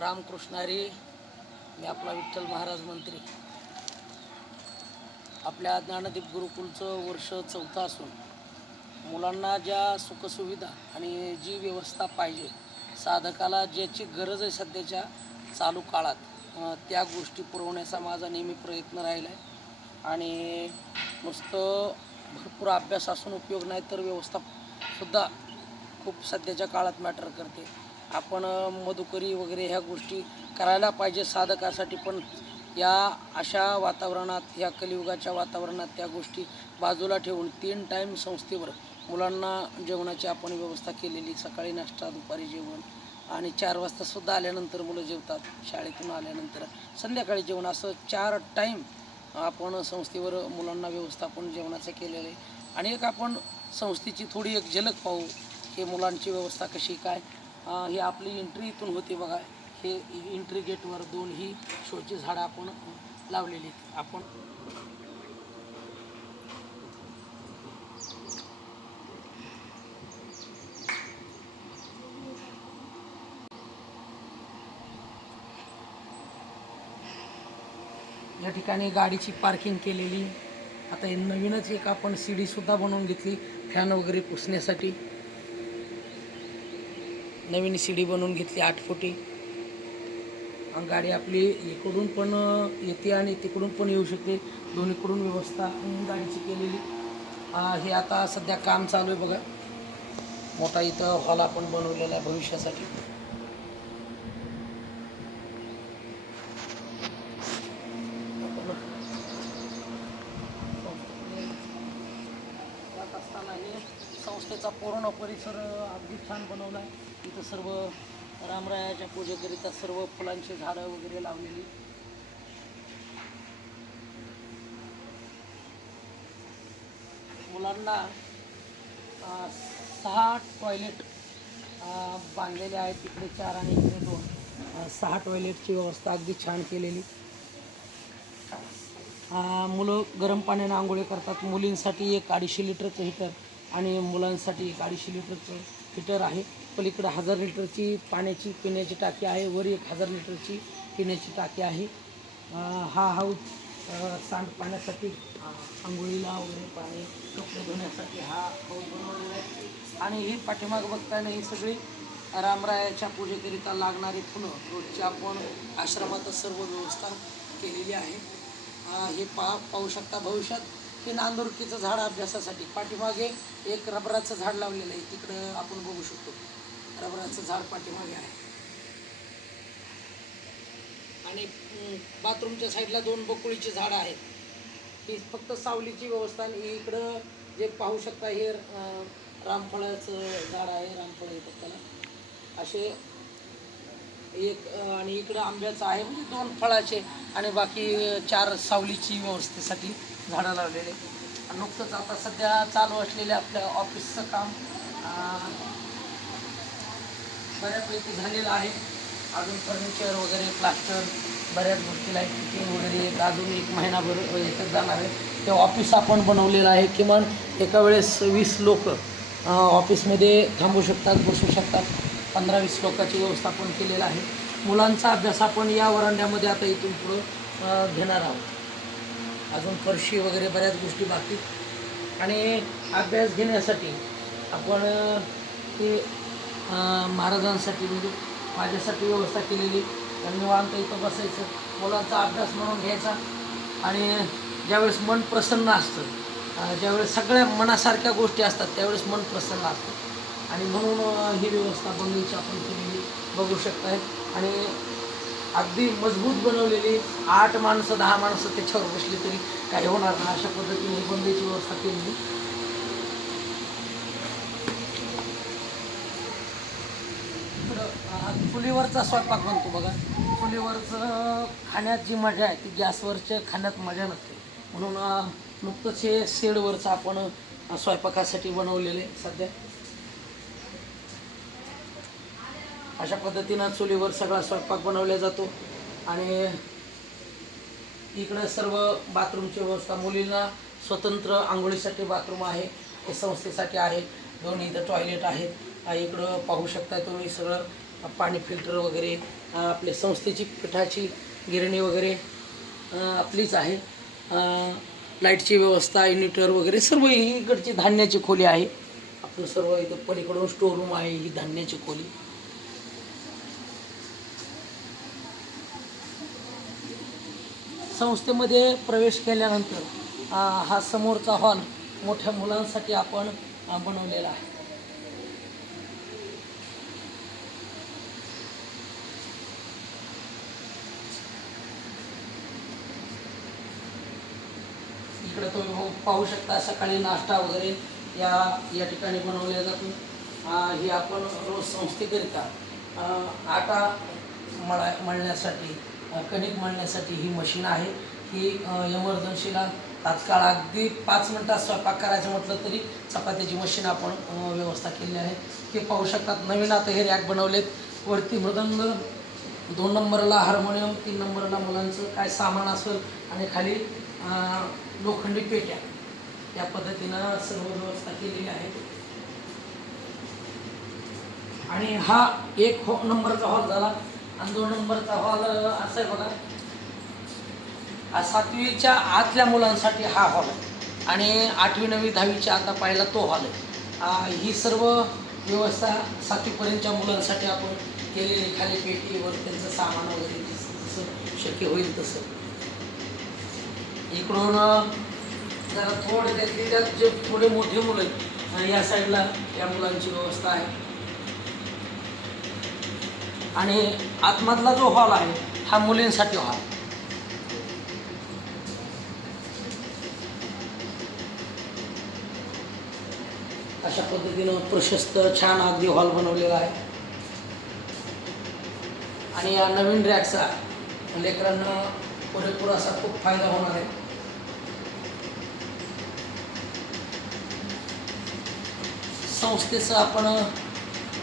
रामकृष्णारी मी आपला विठ्ठल महाराज मंत्री. आपल्या ज्ञानदीप गुरुकुलचं वर्ष चौथं असून मुलांना ज्या सुखसुविधा आणि जी व्यवस्था पाहिजे साधकाला ज्याची गरज आहे सध्याच्या चालू काळात त्या गोष्टी पुरवण्याचा माझा नेहमी प्रयत्न राहिला आहे आणि नुसतं भरपूर अभ्यास असून उपयोग नाही तर व्यवस्थासुद्धा खूप सध्याच्या काळात मॅटर करते. आपण मधुकरी वगैरे ह्या गोष्टी करायला पाहिजे साधकासाठी. पण या अशा वातावरणात ह्या कलियुगाच्या वातावरणात त्या गोष्टी बाजूला ठेवून तीन टाईम संस्थेवर मुलांना जेवणाची आपण व्यवस्था केलेली. सकाळी नाश्ता दुपारी जेवण आणि चार वाजतासुद्धा आल्यानंतर मुलं जेवतात. शाळेतून आल्यानंतर संध्याकाळी जेवण. असं चार टाईम आपण संस्थेवर मुलांना व्यवस्थापन जेवणाचं केलेलं आहे. आणि एक आपण संस्थेची थोडी एक झलक पाहू की मुलांची व्यवस्था कशी काय ही आपली एंट्री इथून होते बघा. हे एंट्री गेटवर दोन ही शोची झाडं आपण लावलेली आपण या ठिकाणी गाडीची पार्किंग केलेली. आता हे नवीनच एक आपण सीडीसुद्धा बनवून घेतली. फॅन वगैरे पुसण्यासाठी. नवीन सीडी बनवून घेतली आठ फुटी. आणि गाडी आपली इकडून पण येते आणि तिकडून पण येऊ शकते. दोन्हीकडून व्यवस्था गाडीची केलेली. हे आता सध्या काम चालू आहे बघा. मोठा इथं हॉल आपण बनवलेला आहे भविष्यासाठी. जात असताना हे संस्थेचा पूर्ण परिसर अगदी छान बनवला आहे. इथं सर्व रामरायाच्या पूजेकरिता सर्व फुलांची झाडं वगैरे लावलेली. मुलांना सहा टॉयलेट बांधलेले आहेत. तिकडे चार आणि इकडे दोन. सहा टॉयलेटची व्यवस्था अगदी छान केलेली. मुलं गरम पाण्यानं आंघोळी करतात. मुलींसाठी एक अडीचशे लिटरचं हिटर आणि मुलांसाठी एक अडीचशे लिटरचं हिटर आहे. पलीकडं हजार लिटरची पाण्याची पिण्याची टाकी आहे वर एक हजार लिटरची पिण्याची टाकी आहे. हा हाऊस सांड पाण्यासाठी आंघोळीला वगैरे पाणी कपडे धुण्यासाठी हा हाऊस बनवलेला आहे. आणि ही पाठीमाग बघताय ना ही सगळी रामरायाच्या पूजेकरिता लागणारी फुलं रोजची आपण आश्रमातच सर्व व्यवस्था केलेली आहे. हे पा पाहू शकता भविष्यात. की नांदुरकीचं झाड अभ्यासासाठी पाठीमागे एक रबराचं झाड लावलेलं आहे. तिकडं आपण बघू शकतो. रबराचं झाड पाठीमागे आहे. आणि बाथरूमच्या साईडला दोन बकुळीची झाडं आहेत. ही फक्त सावलीची व्यवस्था आणि इकडं जे पाहू शकता हे रामफळाचं झाड आहे. रामफळ येतात त्याला. असे एक आणि इकडं आंब्याचं आहे. म्हणजे दोन फळाचे आणि बाकी चार सावलीची व्यवस्थेसाठी. झाडं लावलेले. नुकतंच आता सध्या चालू असलेले आपल्या ऑफिसचं काम बऱ्यापैकी झालेलं आहे. अजून फर्निचर वगैरे प्लास्टर बऱ्याच गोष्टीला फिटिंग वगैरे एक अजून एक महिनाभर याच्यात जाणार आहे. ते ऑफिस आपण बनवलेलं आहे. किमान एका वेळेस वीस लोक ऑफिसमध्ये थांबू शकतात बसू शकतात. पंधरा वीस लोकांची व्यवस्थापन केलेलं आहे. मुलांचा अभ्यास आपण या वरांड्यामध्ये आता इथून पुढं घेणार आहोत. अजून फरशी वगैरे बऱ्याच गोष्टी बाकी. आणि अभ्यास घेण्यासाठी आपण ते महाराजांसाठी म्हणजे माझ्यासाठी व्यवस्था केलेली. निवांत इथं बसायचं मुलांचा अभ्यास म्हणून घ्यायचा. आणि ज्यावेळेस मन प्रसन्न असतं ज्यावेळेस सगळ्या मनासारख्या गोष्टी असतात त्यावेळेस मन प्रसन्न असतं. आणि म्हणून ही व्यवस्था बंगलीची आपण केलेली बघू शकताय. आणि अगदी मजबूत बनवलेली आठ माणसं दहा माणसं त्याच्यावर बसली तरी काही होणार नाही. अशा पद्धतीने बंदीची व्यवस्था केली इकडं, चुलीवरचा स्वयंपाक बनतो बघा. चुलीवरचं खाण्यात जी मजा आहे ती गॅसवरच्या खाण्यात मजा नसते. म्हणून नुकतंच हे शेडवरचं आपण स्वयंपाकासाठी बनवलेले सध्या. अशा पद्धतीनं चुलीवर सगळा स्वयंपाक बनवला जातो. आणि इकडं सर्व बाथरूमची व्यवस्था मुलींना स्वतंत्र आंघोळीसाठी बाथरूम आहे हे संस्थेसाठी आहे. दोन इथं टॉयलेट आहेत. इकडं पाहू शकता तुम्ही सगळं पाणी फिल्टर वगैरे आपल्या संस्थेची पिठाची गिरणी वगैरे आपलीच आहे. लाईटची व्यवस्था इन्व्हर्टर वगैरे सर्व ही इकडची धान्याची खोली आहे. आपलं सर्व इथं पलीकडून स्टोर रूम आहे ही धान्याची खोली. संस्थेमध्ये प्रवेश केल्यानंतर हा समोरचा हॉल मोठ्या मुलांसाठी आपण बनवलेला आहे. इकडे तुम्ही पाहू- पाहू शकता सकाळी नाश्ता वगैरे या या ठिकाणी बनवल्या जातो. ही आपण रोज संस्थेकरिता आटा मळा मळण्यासाठी कणिक मळण्यासाठी ही मशीन आहे. ही एमर्जन्सीला तात्काळ अगदी पाच मिनटात स्वयंपाक करायचं म्हटलं तरी चपात्याची मशीन आपण व्यवस्था केली आहे. हे पाहू शकतात नवीन आता हे रॅक बनवलेत. वरती मृदंग दोन नंबरला हार्मोनियम तीन नंबरला मुलांचं काय सामान असेल आणि खाली लोखंडी पेट्या. या पद्धतीनं सर्व व्यवस्था केलेली आहे. आणि हा एक हो नंबरचा हॉल झाला. आणि दोन नंबरचा हॉल असा आहे बघा. हा सातवीच्या आतल्या मुलांसाठी हा हॉल आहे. आणि आठवी नववी दहावीच्या आता पाहिला तो हॉल आहे. ही सर्व व्यवस्था सातवीपर्यंतच्या मुलांसाठी आपण केलेली खाली पेटीवर त्यांचं सामान वगैरे जसं शक्य होईल तसं. इकडून जरा थोडं त्यातली त्यात जे थोडे मोठे मुलं आहेत या साईडला या मुलांची व्यवस्था आहे. आणि आतमधला जो हॉल आहे हा मुलींसाठी हॉल अशा पद्धतीनं प्रशस्त छान अगदी हॉल बनवलेला आहे. आणि या नवीन रॅकचा लेकरांना पुरेपूर असा खूप फायदा होणार आहे. संस्थेचं आपण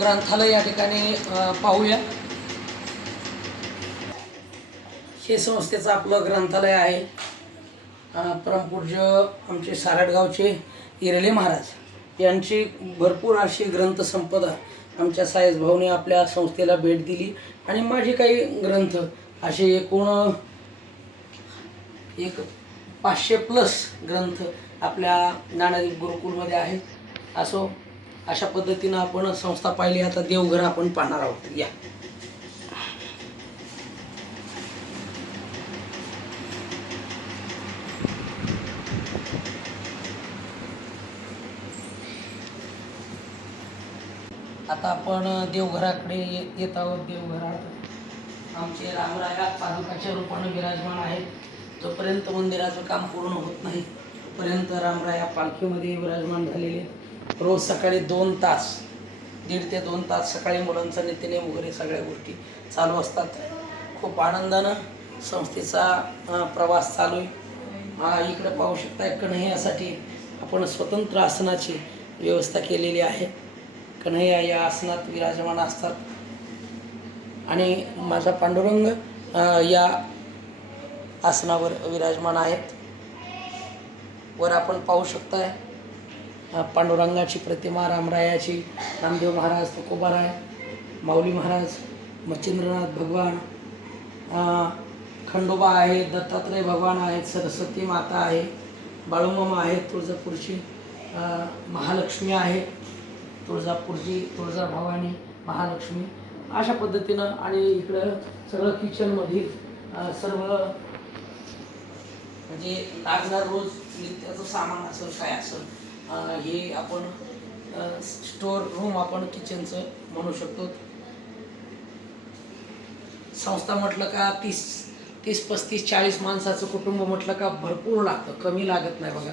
ग्रंथालय या ठिकाणी पाहूया. हे संस्थेचं आपलं ग्रंथालय आहे. अ, परमपूज्य आमचे सारडगावचे इरले महाराज यांची भरपूर अशी ग्रंथसंपदा आमच्या सायस भाऊने आपल्या संस्थेला भेट दिली. आणि माझे काही ग्रंथ असे एकूण एक पाचशे प्लस ग्रंथ आपल्या नाणादीप गुरुकुलमध्ये आहेत. असो अशा पद्धतीनं आपण संस्था पाहिली आता देवघर आपण पाहणार आहोत. या. आता आपण देवघराकडे येत आहोत देवघरात. आमचे रामराया पादुकाच्या रूपानं विराजमान आहेत. जोपर्यंत मंदिराचं काम पूर्ण होत नाही तोपर्यंत रामराया पालखीमध्ये विराजमान झालेले आहेत. रोज सकाळी दोन तास दीड ते दोन तास सकाळी मुलांचा नित्यनेम वगैरे सगळ्या गोष्टी चालू असतात. खूप आनंदानं संस्थेचा प्रवास चालू आहे. इकडे पाहू शकता कन्हैयासाठी आपण स्वतंत्र आसनाची व्यवस्था केलेली आहे. कन्हैया या आसनात विराजमान असतात. आणि माझा पांडुरंग या आसनावर विराजमान आहेत. वर आपण पाहू शकताय पांडुरंगाची प्रतिमा रामरायाची रामदेव महाराज तुकोबाराय माऊली महाराज मच्छिंद्रनाथ भगवान खंडोबा आहे दत्तात्रय भगवान आहेत सरस्वती माता आहे बाळूमामा आहेत तुळजापूरची महालक्ष्मी आहे तुळजापूरची तुळजा भवानी महालक्ष्मी अशा पद्धतीनं आणि इकडं सगळं किचनमधील सर्व म्हणजे लागणार रोज नित्याचं सामान असेल काय असेल हे आपण स्टोर रूम आपण किचनचं म्हणू शकतो. संस्था म्हटलं का तीस तीस पस्तीस चाळीस माणसाचं कुटुंब म्हटलं का भरपूर लागतं कमी लागत नाही बघा.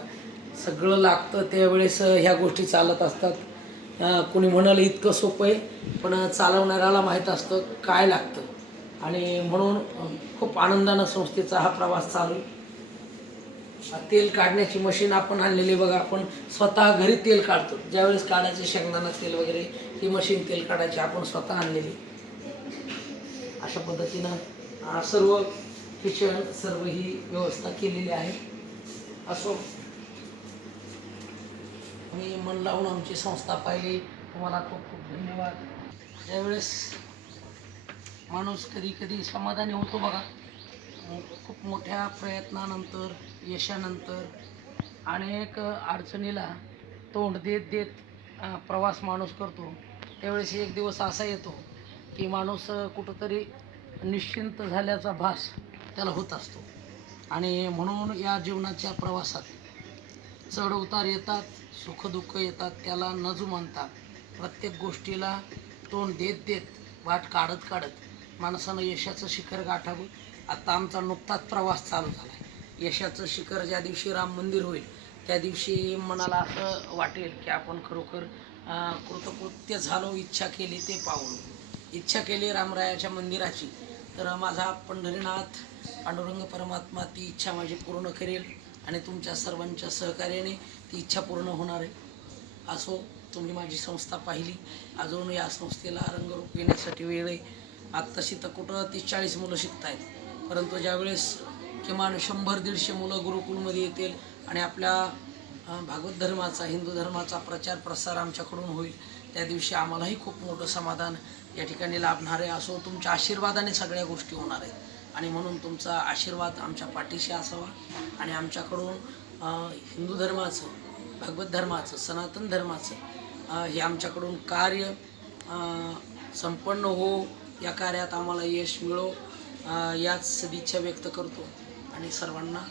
सगळं लागतं त्यावेळेस ह्या गोष्टी चालत असतात. कुणी म्हणाल इतकं सोपं आहे पण चालवणाऱ्याला माहीत असतं काय लागतं. आणि म्हणून खूप आनंदानं संस्थेचा हा प्रवास चालू तेल काढण्याची मशीन आपण आणलेली बघा आपण स्वतः घरी तेल काढतो. ज्यावेळेस काढायचे शेंगदाणा तेल वगैरे ही मशीन तेल काढायची आपण स्वतः आणलेली. अशा पद्धतीनं सर्व किचन सर्व ही व्यवस्था केलेली आहे. असो. मी मन लावून आमची संस्था पाहिली. तुम्हाला खूप खूप धन्यवाद. ज्यावेळेस माणूस कधी कधी समाधानी होतो बघा. खूप मोठ्या प्रयत्नानंतर यशानंतर अनेक अडचणीला तोंड देत देत प्रवास माणूस करतो. त्यावेळेस एक दिवस असा येतो की माणूस कुठंतरी निश्चिंत झाल्याचा भास त्याला होत असतो. आणि म्हणून या जीवनाच्या प्रवासात चढउतार येतात सुखदुःख येतात त्याला न जुमानता प्रत्येक गोष्टीला तोंड देत देत वाट काढत काढत माणसानं यशाचं शिखर गाठावं. आता आमचा नुकताच प्रवास चालू झाला आहे यशाचं शिखर ज्या दिवशी राम मंदिर होईल त्या दिवशी मनाला असं वाटेल की आपण खरोखर कृतकृत्य झालो इच्छा केली ते पावलो इच्छा केली रामरायाच्या मंदिराची. तर माझा पंढरीनाथ पांडुरंग परमात्मा ती इच्छा माझी पूर्ण करेल आणि तुमच्या सर्वांच्या सहकार्याने ती इच्छा पूर्ण होणार आहे. असो तुम्ही माझी संस्था पाहिली. अजून या संस्थेला रंगरूप येण्यासाठी वेळ आहे. आत्ताशी तर कुठं तीस चाळीस मुलं शिकत आहेत परंतु ज्यावेळेस किमान शंभर दीडशे मुलं गुरुकुलमध्ये येतील आणि आपल्या भागवत धर्माचा हिंदू धर्माचा प्रचार प्रसार आमच्याकडून होईल. त्या दिवशी आम्हालाही खूप मोठं समाधान या ठिकाणी लाभणार आहे असो तुमच्या आशीर्वादाने सगळ्या गोष्टी होणार आहेत. आणि म्हणून तुमचा आशीर्वाद आमच्या पाठीशी असावा आणि आमच्याकडून हिंदू धर्माचं भागवत धर्माचं सनातन धर्माचं हे आमच्याकडून कार्य संपन्न हो या कार्यात आम्हाला यश मिळो. याच सदिच्छा व्यक्त करतो. आणि सर्वांना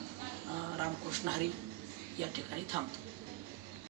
रामकृष्ण हरी या ठिकाणी थांबतो.